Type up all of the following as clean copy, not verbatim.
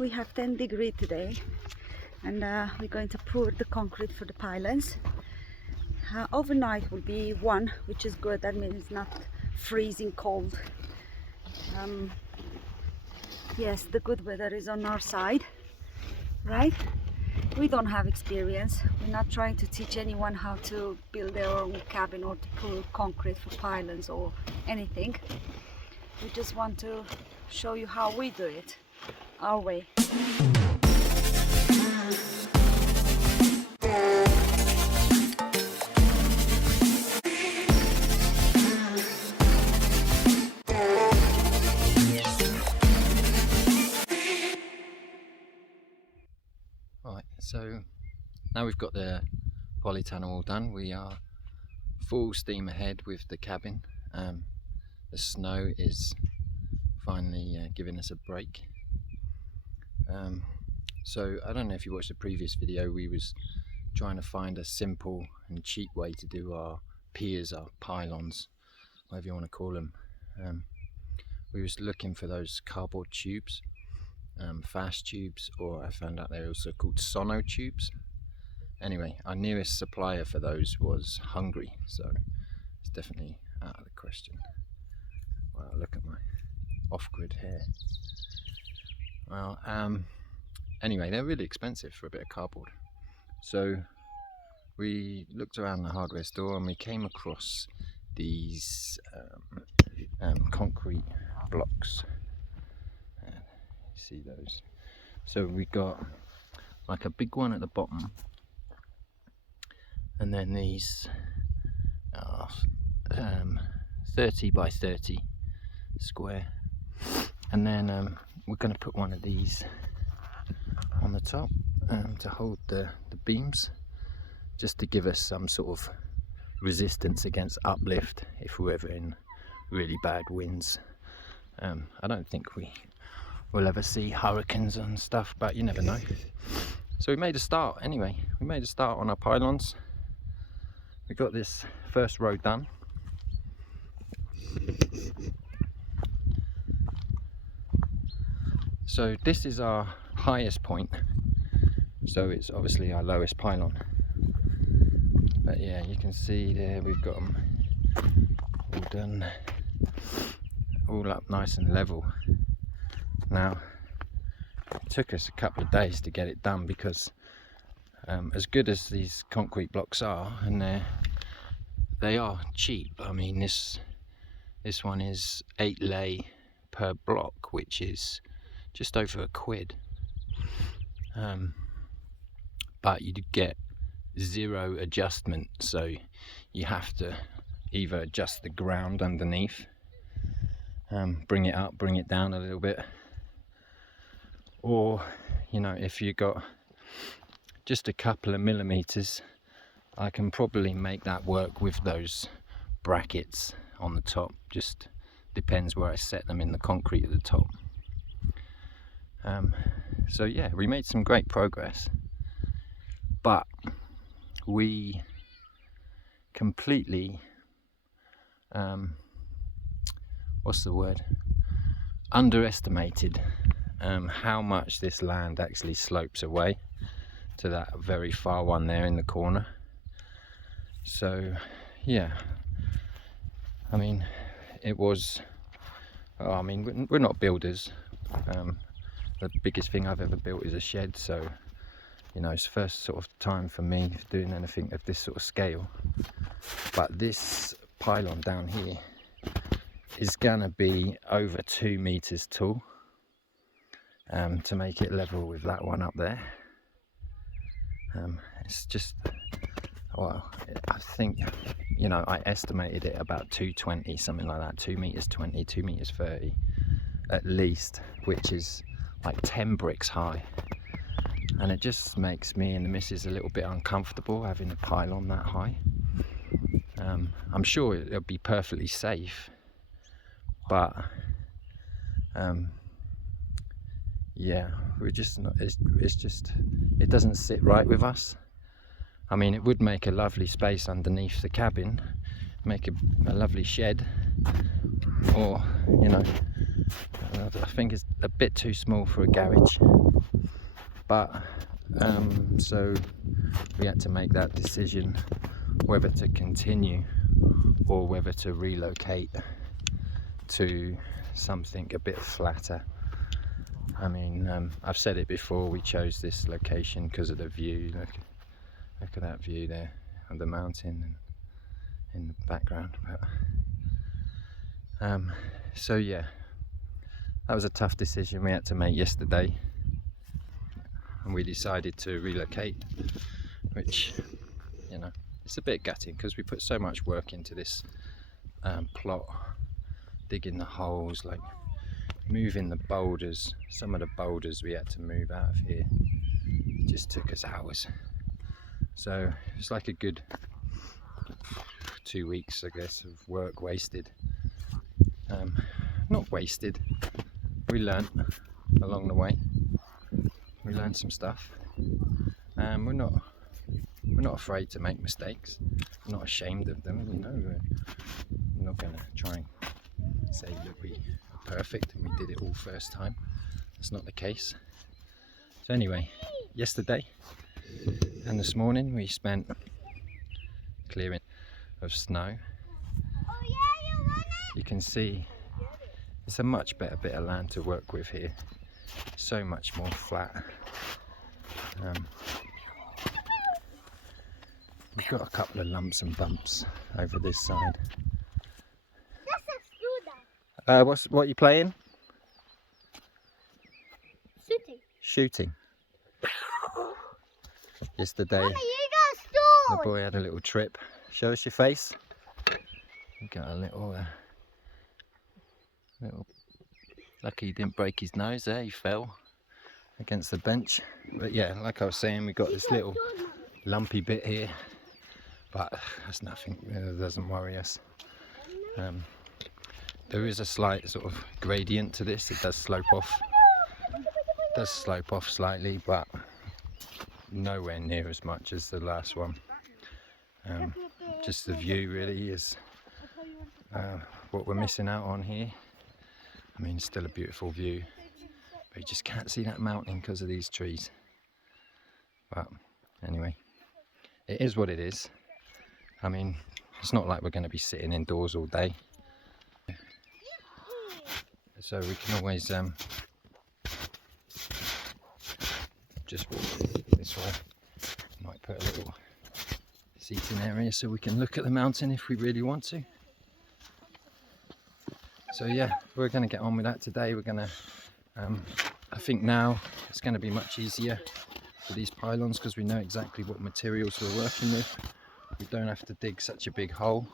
we have 10 degrees today, and we're going to pour the concrete for the pylons. Overnight will be 1, which is good. That means it's not freezing cold. Yes, the good weather is on our side, right? We don't have experience. We're not trying to teach anyone how to build their own cabin or to pour concrete for pylons or anything. We just want to show you how we do it, our way. Right, so now we've got the polytunnel all done, we are full steam ahead with the cabin. The snow is finally giving us a break. So I don't know if you watched the previous video, we was trying to find a simple and cheap way to do our piers, our pylons, whatever you want to call them. We was looking for those cardboard tubes, fast tubes, or I found out they're also called sono tubes. Anyway, our nearest supplier for those was Hungary, so it's definitely out of the question. Wow, look at my off-grid hair. Well, anyway, they're really expensive for a bit of cardboard. So we looked around the hardware store and we came across these concrete blocks. You see those? So we got like a big one at the bottom, and then these 30 by 30 square, and then we're going to put one of these on the top to hold the beams, just to give us some sort of resistance against uplift if we're ever in really bad winds. I don't think we'll ever see hurricanes and stuff, but you never know. So we made a start anyway. We made a start on our pylons. We got this first row done. So this is our highest point, so it's obviously our lowest pylon. But yeah, you can see there we've got them all done, all up nice and level. Now, it took us a couple of days to get it done because as good as these concrete blocks are, and they are cheap. I mean, this one is 8 lei per block, which is just over £1. But you get 0 adjustment, so you have to either adjust the ground underneath, bring it up, bring it down a little bit, or you know, if you got just a couple of millimeters, I can probably make that work with those brackets on the top. Just depends where I set them in the concrete at the top. So yeah, we made some great progress, but we completely underestimated how much this land actually slopes away to that very far one there in the corner. So yeah, I mean, it was, I mean, we're not builders. The biggest thing I've ever built is a shed, so you know, it's the first sort of time for me doing anything of this sort of scale. But this pylon down here is gonna be over 2 meters tall, to make it level with that one up there. It's just, well, I think, you know, I estimated it about 220, something like that, 2 meters 20, 2 meters 30 at least, which is like 10 bricks high. And it just makes me and the missus a little bit uncomfortable having a pylon that high. I'm sure it'll be perfectly safe, but yeah, we're just not, it's just, it doesn't sit right with us. I mean, it would make a lovely space underneath the cabin, make a lovely shed, or you know, I think it's a bit too small for a garage, but so we had to make that decision whether to continue or whether to relocate to something a bit flatter. I mean, I've said it before, we chose this location because of the view. Look at that view there of the mountain in the background. But, so yeah, that was a tough decision we had to make yesterday, and we decided to relocate, which, you know, it's a bit gutting because we put so much work into this plot, digging the holes, like moving the boulders. Some of the boulders we had to move out of here. It just took us hours. So it's like a good 2 weeks, I guess, of work wasted. Not wasted. We learnt along the way. We learned some stuff. We're not afraid to make mistakes. We're not ashamed of them. You know, we're not going to try and say that we are perfect and we did it all first time. That's not the case. So anyway, yesterday and this morning we spent clearing of snow. You can see it's a much better bit of land to work with here. So much more flat. We've got a couple of lumps and bumps over this side. What are you playing? Shooting. Yesterday, the boy had a little trip. Show us your face. You got a little. Lucky he didn't break his nose there. He fell against the bench. But yeah, like I was saying, we got this little lumpy bit here, but that's nothing. It doesn't worry us. There is a slight sort of gradient to this. It does slope off. It does slope off slightly, but nowhere near as much as the last one. Just the view really is what we're missing out on here. I mean, it's still a beautiful view, but you just can't see that mountain because of these trees. But anyway, it is what it is. I mean, it's not like we're going to be sitting indoors all day. So we can always just walk this way. Might put a little seating area so we can look at the mountain if we really want to. So yeah, we're going to get on with that today. We're going to, I think now it's going to be much easier for these pylons because we know exactly what materials we're working with. We don't have to dig such a big hole.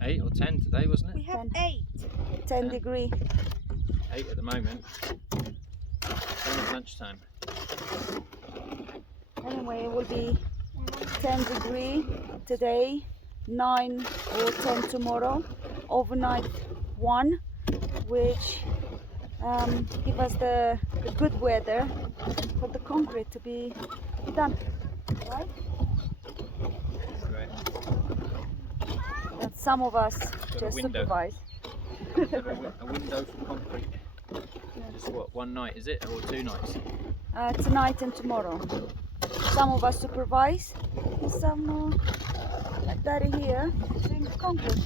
Eight or 10 today, wasn't it? We have 8. 10 degree. 8 at the moment. 10 at lunchtime. Anyway, it will be 10 degree today, 9 or 10 tomorrow, overnight 1, which give us the good weather for the concrete to be done, right? Right. And some of us Got just a window. supervise. A window for concrete. Just what, one night is it, or 2 nights? Tonight and tomorrow. Some of us supervise, and some like Daddy here doing concrete.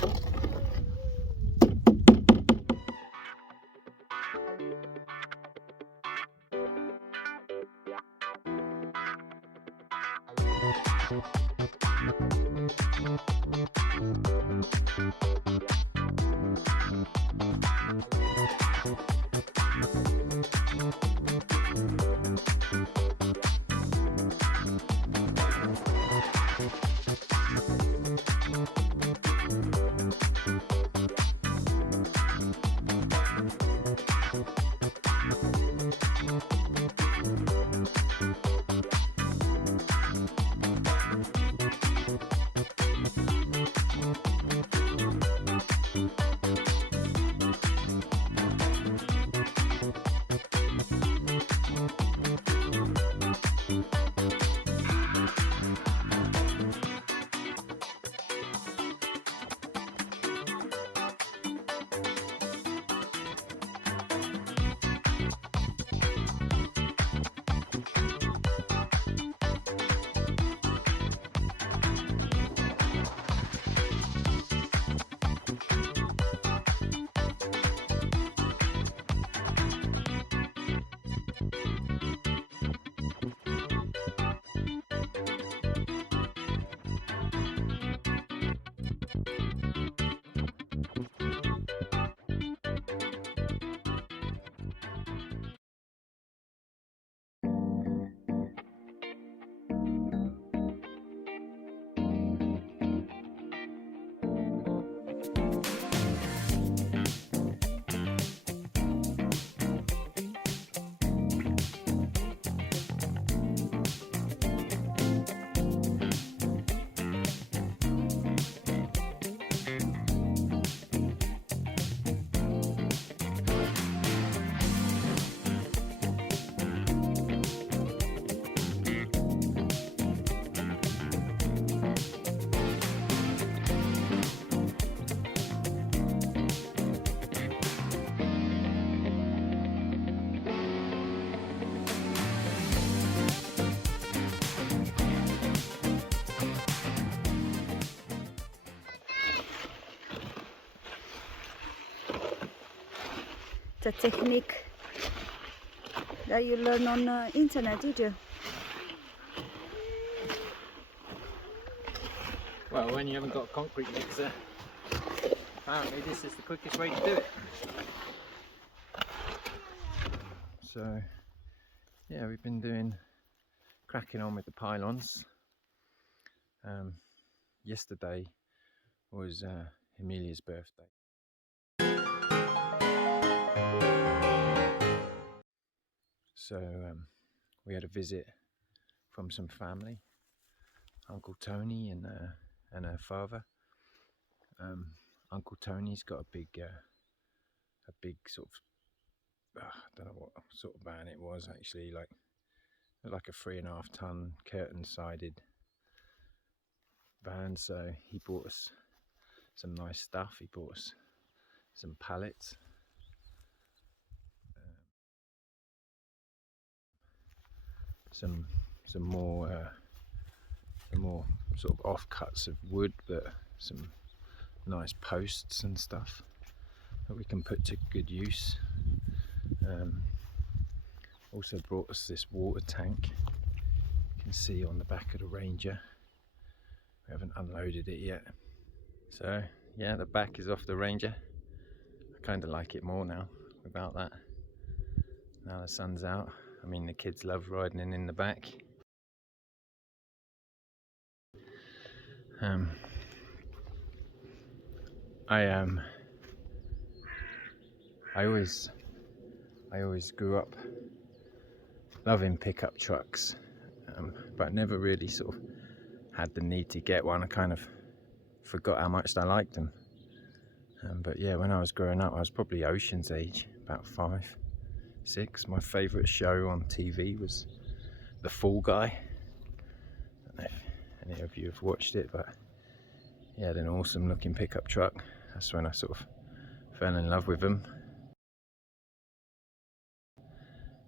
It's a technique that you learn on the internet, did you? Well, when you haven't got a concrete mixer, apparently this is the quickest way to do it. So, yeah, we've been cracking on with the pylons. Yesterday was Emilia's birthday. So we had a visit from some family, Uncle Tony and her father. Uncle Tony's got a big sort of, I don't know what sort of van it was actually, like a 3.5 ton curtain sided van. So he bought us some nice stuff. He bought us some pallets, some more sort of offcuts of wood, but some nice posts and stuff that we can put to good use. Also brought us this water tank. You can see on the back of the Ranger. We haven't unloaded it yet. So yeah, the back is off the Ranger. I kind of like it more now without that. Now the sun's out. I mean, the kids love riding in the back. I always grew up loving pickup trucks, but never really sort of had the need to get one. I kind of forgot how much I liked them. But yeah, when I was growing up, I was probably Ocean's age, about 5, 6. My favourite show on TV was The Fall Guy. I don't know if any of you have watched it, but he had an awesome looking pickup truck. That's when I sort of fell in love with them.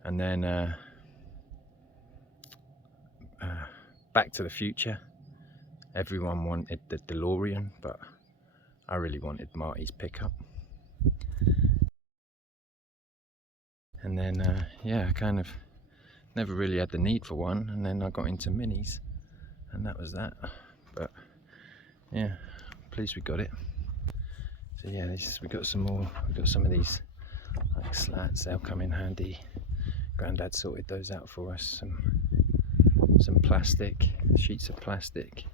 And then Back to the Future. Everyone wanted the DeLorean, but I really wanted Marty's pickup. And then, yeah, I kind of never really had the need for one, and then I got into minis, and that was that. But yeah, pleased we got it. So yeah, we got some more. We got some of these like slats. They'll come in handy. Grandad sorted those out for us. Some plastic, sheets of plastic.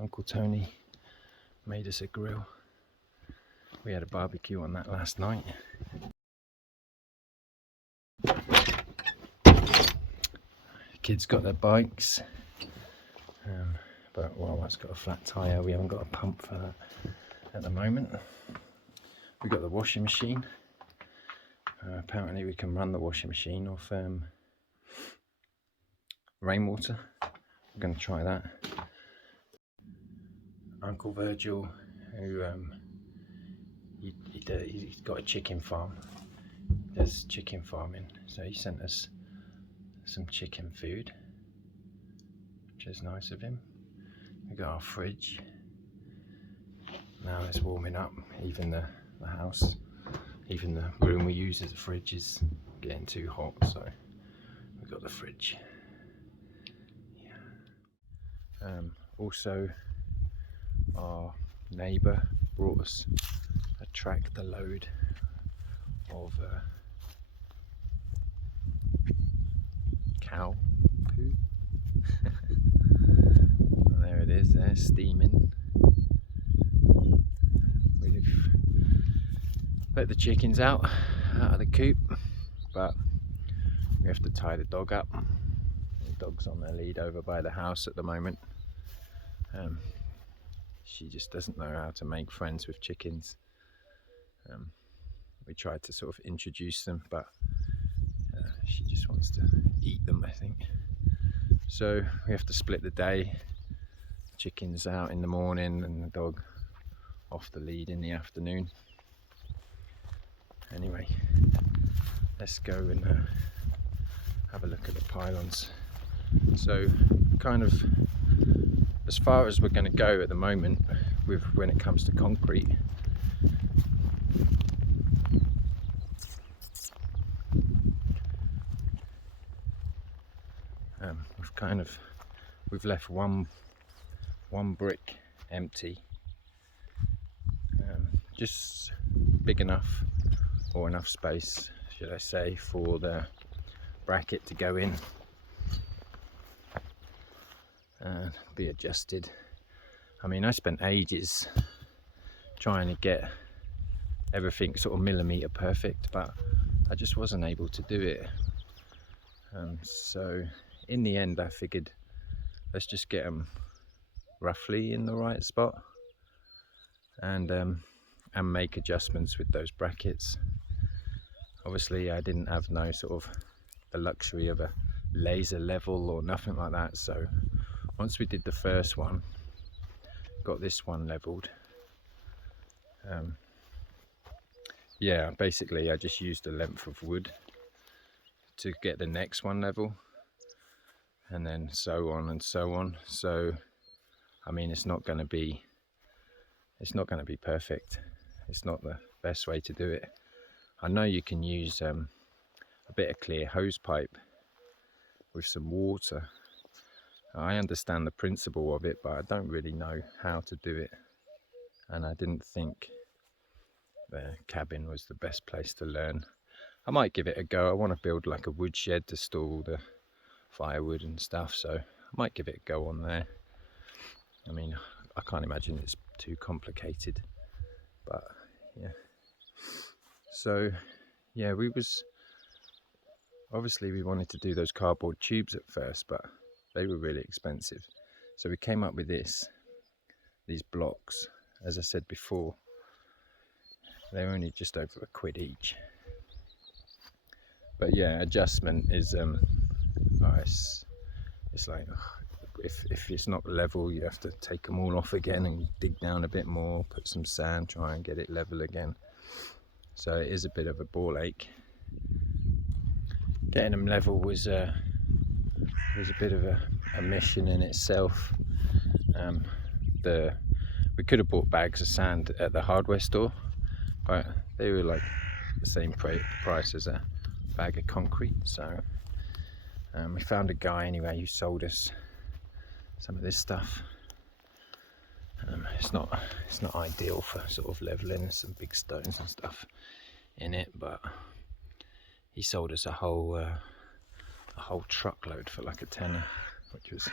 Uncle Tony made us a grill. We had a barbecue on that last night. Kids got their bikes, but well, that's got a flat tyre. We haven't got a pump for that at the moment. We got the washing machine. Apparently we can run the washing machine off rainwater. I'm going to try that. Uncle Virgil, who he's got a chicken farm. There's chicken farming, so he sent us some chicken food, which is nice of him. We got our fridge. Now it's warming up. Even the house, even the room we use as a fridge is getting too hot, so we got the fridge. Yeah. Also, our neighbour brought us a tractor load of cow poo. There it is, there, steaming. We've let the chickens out of the coop, but we have to tie the dog up. The dog's on their lead over by the house at the moment. She just doesn't know how to make friends with chickens. We tried to sort of introduce them, but she just wants to eat them, I think. So we have to split the day. Chickens out in the morning and the dog off the lead in the afternoon. Anyway, let's go and have a look at the pylons. So kind of as far as we're going to go at the moment with when it comes to concrete. We've left one brick empty, just big enough, or enough space, should I say, for the bracket to go in and be adjusted. I mean, I spent ages trying to get everything sort of millimetre perfect, but I just wasn't able to do it. So in the end I figured, let's just get them roughly in the right spot and make adjustments with those brackets. Obviously I didn't have no sort of the luxury of a laser level or nothing like that, so once we did the first one, got this one leveled, yeah, basically I just used a length of wood to get the next one level, and then so on and so on. So I mean, it's not going to be perfect. It's not the best way to do it. I know you can use a bit of clear hose pipe with some water. I understand the principle of it, but I don't really know how to do it, and I didn't think the cabin was the best place to learn. I might give it a go. I want to build like a wood shed to store all the firewood and stuff, so I might give it a go on there. I mean, I can't imagine it's too complicated, but yeah. So yeah, we wanted to do those cardboard tubes at first, but they were really expensive. So we came up with these blocks. As I said before, they're only just over £1 each. But yeah, adjustment is it's like, if it's not level, you have to take them all off again and dig down a bit more, put some sand, try and get it level again. So it is a bit of a ball ache. Getting them level was it was a bit of a mission in itself. We could have bought bags of sand at the hardware store, but they were like the same price as a bag of concrete. So we found a guy anyway who sold us some of this stuff. It's not ideal for sort of leveling. There's some big stones and stuff in it, but he sold us a whole truckload for like a tenner, which was,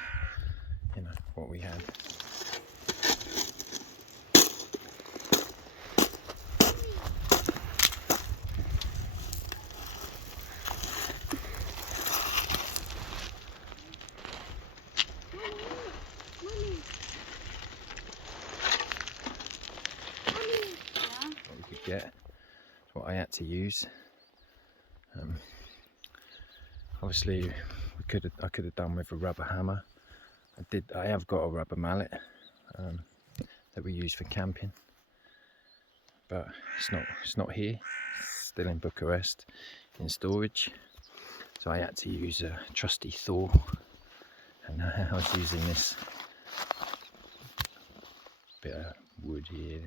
you know, what we had. What we could get, what I had to use. Obviously, I could have done with a rubber hammer. I have got a rubber mallet that we use for camping, but it's not here. It's still in Bucharest in storage. So I had to use a trusty Thor, and I was using this bit of wood here.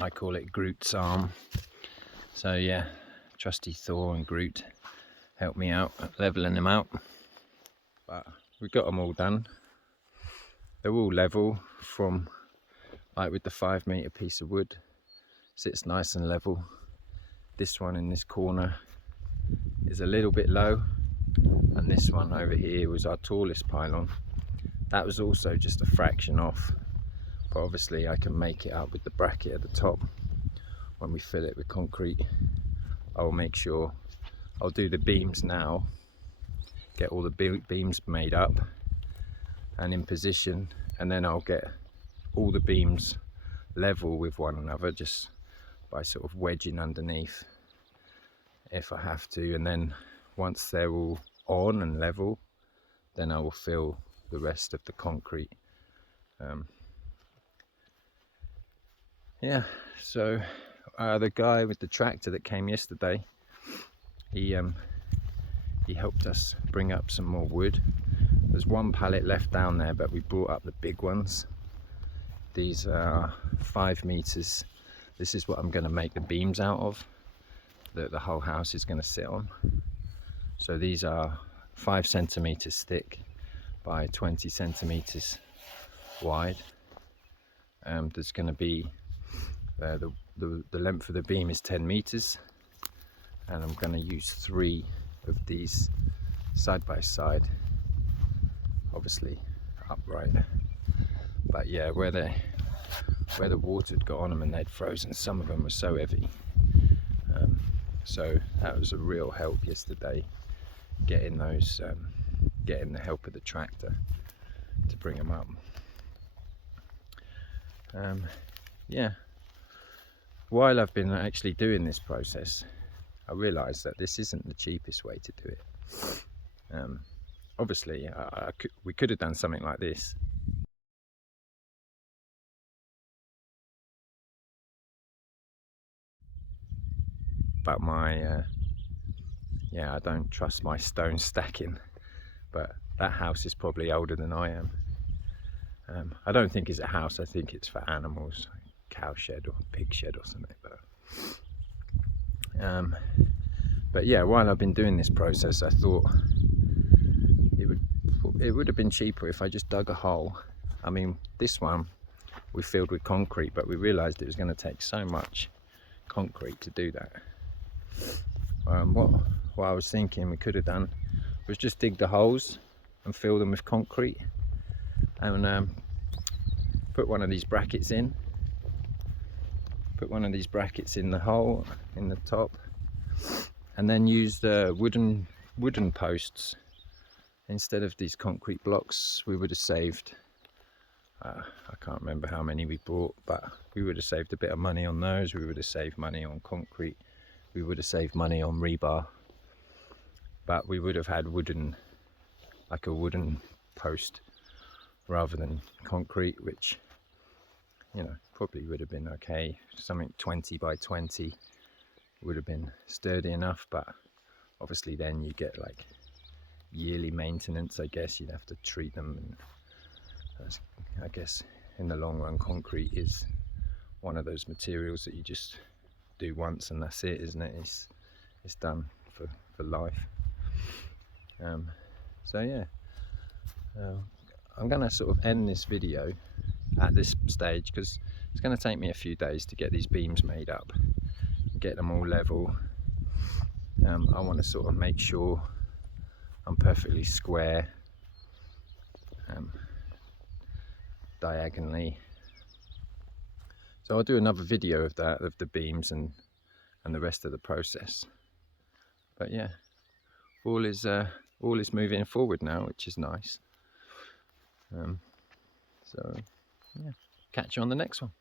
I call it Groot's arm. So yeah, trusty Thor and Groot helped me out at leveling them out. But we got them all done. They're all level from, like with the 5 meter piece of wood, sits nice and level. This one in this corner is a little bit low, and this one over here was our tallest pylon. That was also just a fraction off, but obviously I can make it up with the bracket at the top. When we fill it with concrete, I will make sure I'll do the beams now, get all the beams made up and in position, and then I'll get all the beams level with one another just by sort of wedging underneath if I have to, and then once they're all on and level, then I will fill the rest of the concrete. Yeah, so the guy with the tractor that came yesterday, he helped us bring up some more wood. There's one pallet left down there, but we brought up the big ones. These are 5 meters. This is what I'm going to make the beams out of, that the whole house is going to sit on. So these are 5 centimeters thick by 20 centimeters wide. There's going to be the length of the beam is 10 meters, and I'm going to use 3 of these side by side, obviously upright. But yeah, where the water had got on them and they'd frozen, some of them were so heavy. So that was a real help yesterday, getting those, getting the help of the tractor to bring them up. Yeah, while I've been actually doing this process, I realised that this isn't the cheapest way to do it. Obviously, we could have done something like this. But yeah, I don't trust my stone stacking. But that house is probably older than I am. I don't think it's a house. I think it's for animals, cow shed or pig shed or something. But yeah, while I've been doing this process, I thought it would have been cheaper if I just dug a hole. I mean, this one we filled with concrete, but we realised it was going to take so much concrete to do that. What I was thinking we could have done was just dig the holes and fill them with concrete, and put one of these brackets in. Put one of these brackets in the hole in the top, and then use the wooden posts instead of these concrete blocks. We would have saved, I can't remember how many we bought, but we would have saved a bit of money on those. We would have saved money on concrete. We would have saved money on rebar, but we would have had like a wooden post rather than concrete, which, you know, probably would have been okay. Something 20 by 20 would have been sturdy enough, but obviously then you get like yearly maintenance, I guess. You'd have to treat them, and that's, I guess in the long run, concrete is one of those materials that you just do once and that's it, isn't it? It's done for life. So yeah, I'm gonna sort of end this video at this stage because it's going to take me a few days to get these beams made up, get them all level. I want to sort of make sure I'm perfectly square diagonally. So I'll do another video of that, of the beams and the rest of the process. But yeah, all is moving forward now, which is nice. So yeah, catch you on the next one.